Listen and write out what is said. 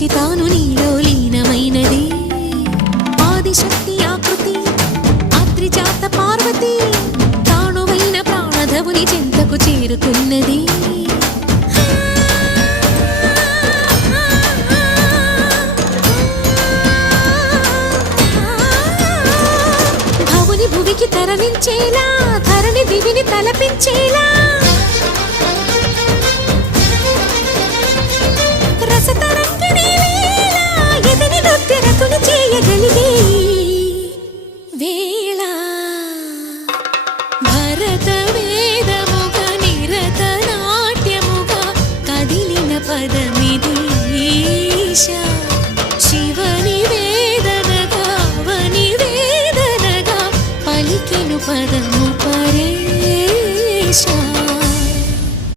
నుంచి తాను నీలో లీనమైనది ఆదిశక్తి ఆకృతి ఆత్రిజాత పార్వతి తానువైన ప్రాణధవుని చెంతకు చేరుకున్నది భవుని భువికి తరలించేలా ధరణి దివిని తలపించేలా రసతరంగిణి లీలా ఎదిని నృత్యరతులు చేయగలిగే వేళ భరత వేదముగా నిరత నాట్యముగా కదిలిన పదమిది ఈశా